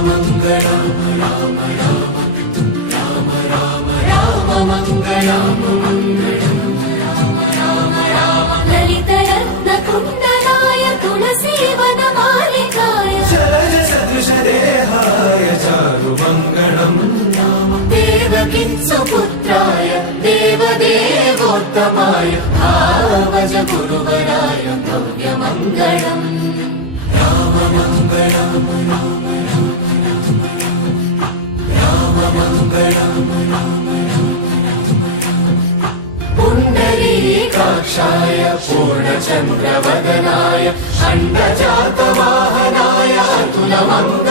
राममङ्गलं राम राम राम राम राममङ्गलं राम राम राम ललितरत्नकुण्डलाय तुलसीवनमालिकाय जलसदृशदेहाय चारुमङ्गलं देवकिंसुपुत्राय देवदेवोत्तमाय भावज गुरुवराय भव्यमङ्गलम् राममङ्गलं राम राममङ्गलं राम पुण्डरीकाक्षाय पूर्णचन्द्रवदनाय षण्डजातवाहनाय अतुलमङ्गलम्